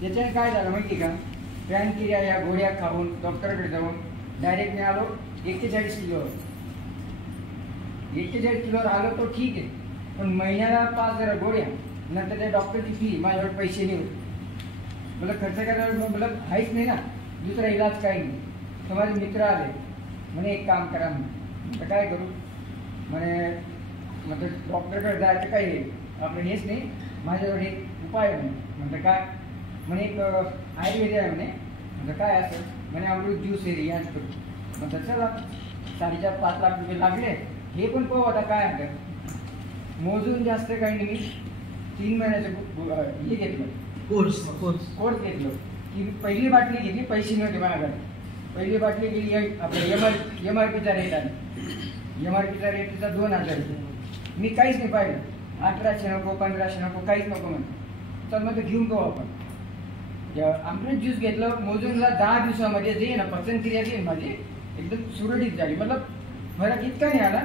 त्याच्याने काय झालं माहिती का, पॅनक्रिया या गोळ्या खाऊन डॉक्टरकडे जाऊन डायरेक्ट मी आलो 41 किलोवर. 41 किलोवर आलो तो ठीक आहे, पण महिन्याला 5,000 गोळ्या, नंतर त्या डॉक्टरची फी, माझ्याकडे पैसे नाही होते. मला खर्च करायला मला काहीच नाही ना, दुसरा इलाज काही नाही. तर माझे मित्र आले, म्हणे एक काम करा, म्हणे काय करू, म्हणे म्हणजे डॉक्टरकडे जायचं काही नाही, आपलं हेच नाही, माझ्याकडे एक उपाय आहे. म्हटलं काय, म्हणे एक आयुर्वेद आहे म्हणे. म्हटलं काय असं, म्हणे अमृत ज्यूस आहे रियाज करू. म्हटलं चला, 4.5 लाख रुपये लागले, हे पण पाहू आता काय म्हणतात. मोजून जास्त काही नाही, 3 महिन्याचं हे घेतलं, कोर्स घेतलं की पहिली बाटली घेतली, पैसे नव्हते माझ्याकडे. पहिली बाटली गेली आपल्या MRPचा रेट आहे, MRPचा रेटचा 2,000 रुपये. मी काहीच नाही पाहिलं, 1,800 नको, 1,500 नको, काहीच नको म्हणतो. तर मग घेऊन पाहू आपण. अमृत ज्यूस घेतलं, मोजूनला 10 दिवसामध्ये जे ना पचनक्रिया जी माझी एकदम सुरळीत झाली. मतलब फरक इतका नाही आला,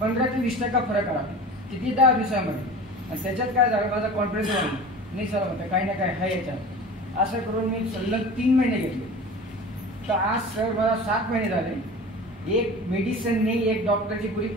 15 ते 20% फरक आला, किती 10 दिवसामध्ये. आणि त्याच्यात काय झालं, माझा कॉन्फिडन्स वाढला. नाही सर म्हणतं काही ना काय आहे याच्यात. असं करून मी सलग 3 महिने घेतले. तर आज सर मला 7 महिने झाले, एक मेडिसिन नाही, एक डॉक्टरची पुरी